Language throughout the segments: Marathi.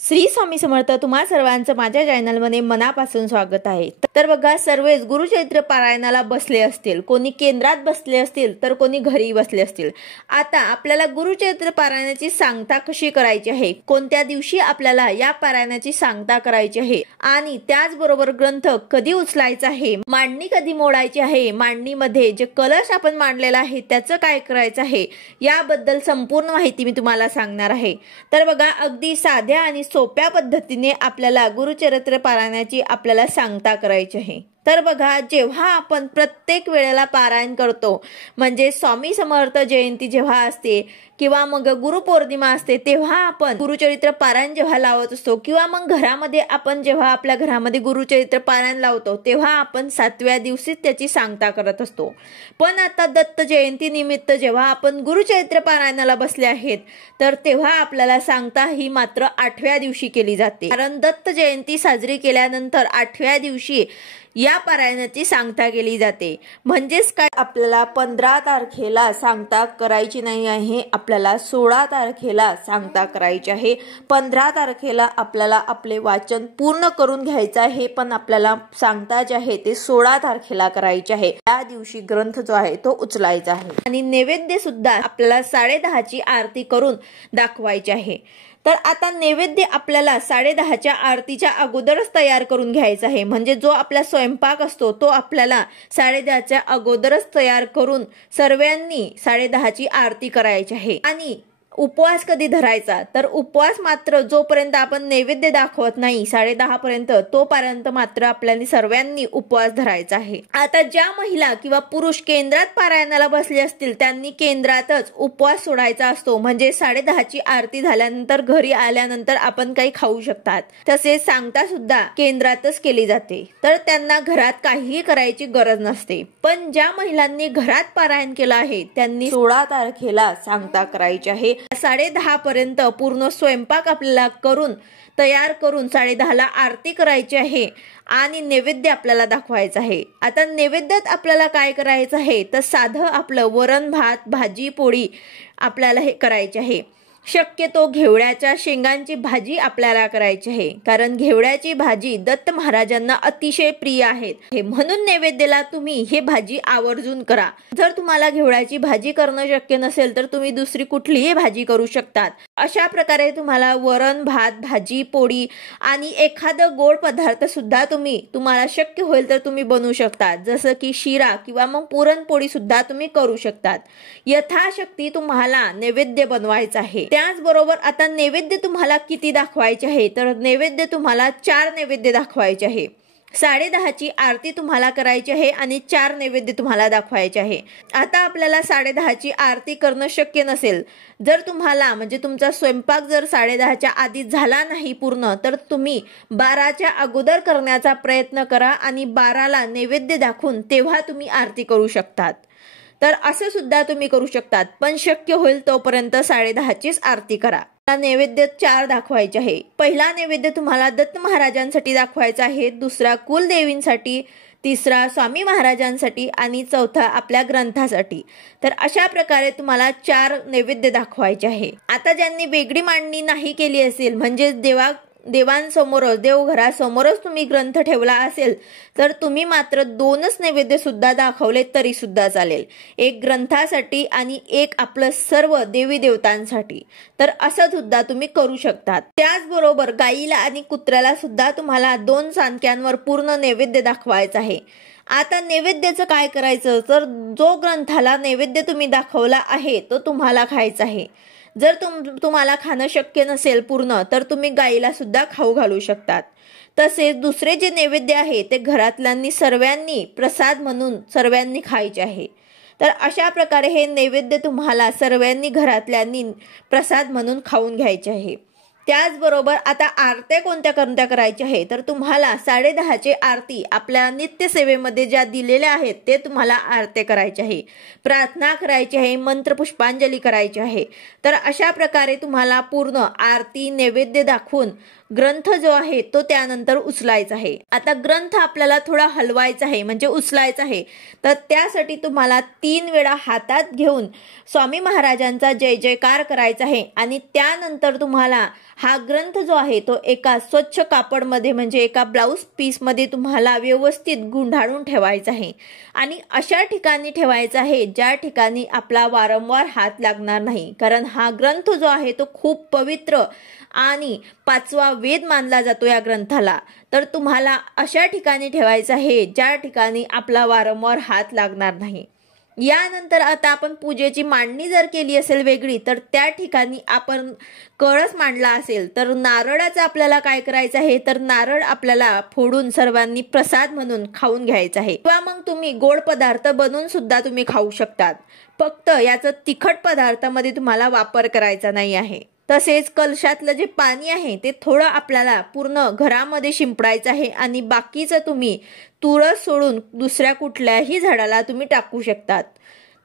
श्री स्वामी समर्थ. तुम्हा सर्वांचं माझ्या चॅनलमध्ये मनापासून स्वागत आहे. तर बघा, सर्वच गुरुचरित्र पारायणाला बसले असतील, कोणी केंद्रात बसले असतील तर कोणी घरी बसले असतील. आता आपल्याला गुरुचरित्र पारायणाची सांगता कशी करायची आहे, कोणत्या दिवशी आपल्याला या पारायणाची सांगता करायची आहे आणि त्याचबरोबर ग्रंथ कधी उचलायचा आहे, मांडणी कधी मोडायची आहे, मांडणीमध्ये जे कलश आपण मांडलेला आहे त्याचं काय करायचं आहे, याबद्दल संपूर्ण माहिती मी तुम्हाला सांगणार आहे. तर बघा, अगदी साध्या आणि सोप्या पद्धतीने आपल्याला गुरुचरित्र पारायणाची आपल्याला सांगता करायची आहे. तर बघा, जेव्हा आपण प्रत्येक वेळेला पारायण करतो, म्हणजे स्वामी समर्थ जयंती जेव्हा असते किंवा मग गुरुपौर्णिमा असते, तेव्हा आपण गुरुचरित्र पारायण जेव्हा लावत असतो किंवा मग घरामध्ये आपण जेव्हा आपल्या घरामध्ये गुरुचरित्र पारायण लावतो, तेव्हा आपण 7व्या दिवशीच त्याची सांगता करत असतो. पण आता दत्त जयंती निमित्त जेव्हा आपण गुरुचरित्र पारायणाला बसले आहेत, तर तेव्हा आपल्याला सांगता ही मात्र 8व्या दिवशी केली जाते. कारण दत्त जयंती साजरी केल्यानंतर 8व्या दिवशी या पारायणाची सांगता केली जाते. म्हणजेच काय, आपल्याला 15 तारखेला सांगता करायची नाही आहे, आपल्याला 16 तारखेला सांगता करायची आहे. 15 तारखेला आपल्याला आपले वाचन पूर्ण करून घ्यायचं आहे, पण आपल्याला सांगता जे आहे ते 16 तारखेला करायचे आहे. त्या दिवशी ग्रंथ जो आहे तो उचलायचा आहे आणि नैवेद्य सुद्धा आपल्याला 10:30ची आरती करून दाखवायची आहे. तर आता नैवेद्य आपल्याला 10:30च्या आरतीच्या अगोदरच तयार करून घ्यायचा आहे. म्हणजे जो आपला स्वयंपाक असतो तो आपल्याला 10:30च्या अगोदरच तयार करून सर्वांनी 10:30ची आरती करायची आहे. आणि उपवास कधी धरायचा, तर उपवास मात्र जोपर्यंत आपण नैवेद्य दाखवत नाही 10:30 पर्यंत, तोपर्यंत मात्र आपल्याला सर्वांनी उपवास धरायचा आहे. आता ज्या महिला किंवा पुरुष केंद्रात पारायणाला बसले असतील त्यांनी केंद्रातच उपवास सोडायचा असतो. म्हणजे 10:30ची आरती झाल्यानंतर घरी आल्यानंतर आपण काही खाऊ शकतात. तसेच सांगता सुद्धा केंद्रातच केली जाते, तर त्यांना घरात काहीही करायची गरज नसते. पण ज्या महिलांनी घरात पारायण केलं आहे त्यांनी 16 तारखेला सांगता करायची आहे. 10:30 पर्यंत पूर्ण स्वयंपाक आपल्याला करून तयार करून 10:30ला आरती करायची आहे आणि नैवेद्य आपल्याला दाखवायचं आहे. आता नैवेद्यात आपल्याला काय करायचं आहे, तर साधं आपलं वरण भात भाजी पोळी आपल्याला हे करायचे आहे. शक्यतो घेवड्याच्या शेंगांची भाजी आपल्याला करायची आहे, कारण घेवड्याची भाजी दत्त महाराजांना अतिशय प्रिय आहे. म्हणून नैवेद्याला तुम्ही हे भाजी आवर्जून करा. जर तुम्हाला घेवड्याची भाजी करणं शक्य नसेल तर तुम्ही दुसरी कुठलीही भाजी करू शकतात. अशा प्रकारे तुम्हाला वरण भात भाजी पोळी आणि एखादं गोड पदार्थ सुद्धा तुम्हाला शक्य होईल तर तुम्ही बनवू शकतात. जसं की शिरा किंवा मग पुरणपोळी सुद्धा तुम्ही करू शकतात. यथाशक्ती तुम्हाला नैवेद्य बनवायचा आहे. त्याचबरोबर आता नैवेद्य तुम्हाला किती दाखवायचे आहे, तर नैवेद्य तुम्हाला 4 नैवेद्य दाखवायचे आहे. 10:30ची आरती तुम्हाला करायची आहे आणि 4 नैवेद्य तुम्हाला दाखवायचे आहे. आता आपल्याला 10:30ची आरती करणं शक्य नसेल, जर तुम्हाला म्हणजे तुमचा स्वयंपाक जर 10:30च्या आधी झाला नाही पूर्ण, तर तुम्ही 12च्या अगोदर करण्याचा प्रयत्न करा आणि 12ला नैवेद्य दाखवून तेव्हा तुम्ही आरती करू शकतात. तर असं सुद्धा तुम्ही करू शकतात, पण शक्य होईल तोपर्यंत 10:30चीच आरती करा. नैवेद्य 4 दाखवायचे आहे. पहिला नैवेद्य तुम्हाला दत्त महाराजांसाठी दाखवायचा आहे, दुसरा कुलदेवींसाठी, तिसरा स्वामी महाराजांसाठी आणि चौथा आपल्या ग्रंथासाठी. तर अशा प्रकारे तुम्हाला 4 नैवेद्य दाखवायचे आहे. आता ज्यांनी वेगळी मांडणी नाही केली असेल, म्हणजे देवांसमोरच देवघरासमोरच तुम्ही ग्रंथ ठेवला असेल, तर तुम्ही मात्र 2च नैवेद्य सुद्धा दाखवले तरी सुद्धा चालेल. एक ग्रंथासाठी आणि एक आपलं सर्व देवी देवतांसाठी. तर असं सुद्धा तुम्ही करू शकतात. त्याचबरोबर गाईला आणि कुत्र्याला सुद्धा तुम्हाला 2 सांडक्यांवर पूर्ण नैवेद्य दाखवायचा आहे. आता नैवेद्याचं काय करायचं, तर जो ग्रंथाला नैवेद्य तुम्ही दाखवला आहे तो तुम्हाला खायचा आहे. जर तुम्हाला खाणं शक्य नसेल पूर्ण, तर तुम्ही गाईला सुद्धा खाऊ घालू शकतात. तसेच दुसरे जे नैवेद्य आहे ते घरातल्यांनी सर्वांनी प्रसाद म्हणून सर्वांनी खायचे आहे. तर अशा प्रकारे हे नैवेद्य तुम्हाला सर्वांनी घरातल्यांनी प्रसाद म्हणून खाऊन घ्यायचे आहे. त्याचबरोबर आता आरत्या कोणत्या करायच्या आहे, तर तुम्हाला 10:30ची आरती आपल्या नित्यसेवेमध्ये ज्या दिलेल्या आहेत ते तुम्हाला आरत्या करायचे आहे, प्रार्थना करायची आहे, मंत्र पुष्पांजली करायची आहे. तर अशा प्रकारे तुम्हाला पूर्ण आरती नैवेद्य दाखवून ग्रंथ जो आहे तो त्यानंतर उचलायचा आहे. आता ग्रंथ आपल्याला थोडा हलवायचा आहे, म्हणजे उचलायचा आहे. तर त्यासाठी तुम्हाला 3 वेळा हातात घेऊन स्वामी महाराजांचा जय जयकार करायचा आहे आणि त्यानंतर तुम्हाला हा ग्रंथ जो आहे तो एका स्वच्छ कापडमध्ये म्हणजे एका ब्लाऊज पीसमध्ये तुम्हाला व्यवस्थित गुंडाळून ठेवायचा आहे आणि अशा ठिकाणी ठेवायचा आहे ज्या ठिकाणी आपला वारंवार हात लागणार नाही, कारण हा ग्रंथ जो आहे तो खूप पवित्र आणि 5वा वेद मानला जातो या ग्रंथाला। तर तुम्हाला अशा ठिकाणी ठेवायचं आहे ज्या ठिकाणी आपला वारंवार हात लागणार नाही। यानंतर आता आपण पूजेची मांडणी जर केली असेल वेगळी, तर त्या ठिकाणी आपण कळस मांडला असेल तर नारळाचं आपल्याला काय करायचं आहे, तर नारळ आपल्याला फोडून सर्वांनी प्रसाद म्हणून खाऊन घ्यायचा आहे किंवा मग तुम्ही गोड पदार्थ बनवून सुद्धा तुम्ही खाऊ शकतात। फक्त याचं तिखट पदार्थामध्ये तुम्हाला वापर करायचा नाही आहे। तसेच कलशातलं जे पाणी आहे ते थोडं आपल्याला पूर्ण घरामध्ये शिंपडायचं आहे आणि बाकीचं तुम्ही तुळस सोडून दुसऱ्या कुठल्याही झाडाला तुम्ही टाकू शकतात।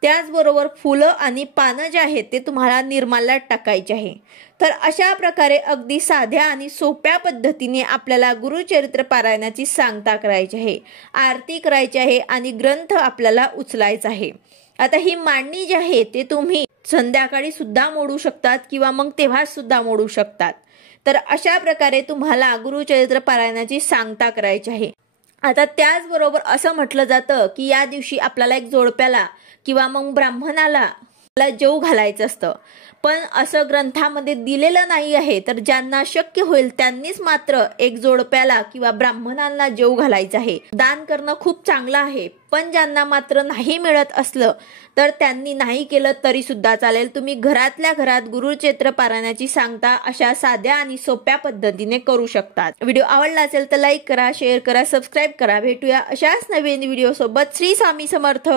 त्याचबरोबर फुलं आणि पानं जे आहेत ते तुम्हाला निर्माल्यात टाकायचे आहे। तर अशा प्रकारे अगदी साध्या आणि सोप्या पद्धतीने आपल्याला गुरुचरित्र पारायणाची सांगता करायची आहे, आरती करायची आहे आणि ग्रंथ आपल्याला उचलायचा आहे। आता ही मांडणी जी आहे ते तुम्ही संध्याकाळी सुद्धा मोडू शकतात किंवा मग तेव्हा सुद्धा मोडू शकतात। तर अशा प्रकारे तुम्हाला गुरुचरित्र पारायणाची सांगता करायची आहे। आता त्याचबरोबर असं म्हटलं जातं की या दिवशी आपल्याला एक जोडप्याला किंवा मग ब्राह्मणाला जेवू घालायचं असतं, पण असं ग्रंथामध्ये दिलेलं नाही आहे। तर ज्यांना शक्य होईल त्यांनीच मात्र एक जोडप्याला किंवा ब्राह्मणांना जेवू घालायचं आहे। दान करणं खूप चांगलं आहे, पण ज्यांना मात्र नाही मिळत असलं तर त्यांनी नाही केलं तरी सुद्धा चालेल। तुम्ही घरातल्या घरात गुरुचरित्र पारायणाची सांगता अशा साध्या आणि सोप्या पद्धतीने करू शकतात। व्हिडिओ आवडला असेल तर लाईक करा, शेअर करा, सबस्क्राईब करा। भेटूया अशाच नवीन व्हिडिओ सोबत। श्री स्वामी समर्थ।